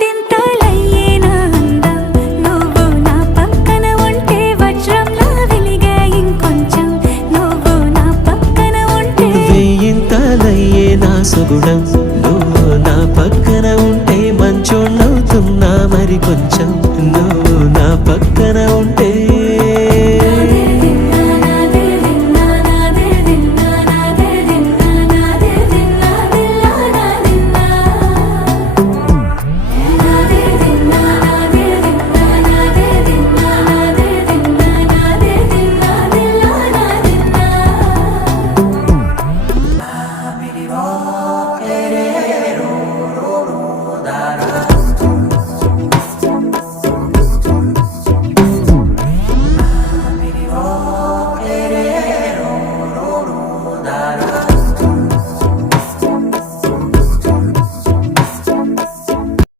వందింతలయ్యేనా అందం నువ్వు నా పక్కన ఉంటే వజ్రంలా వెలిగే ఇంకొంచెం నువ్వు నా పక్కన ఉంటే వేయింతలయ్యేనా సుగుణం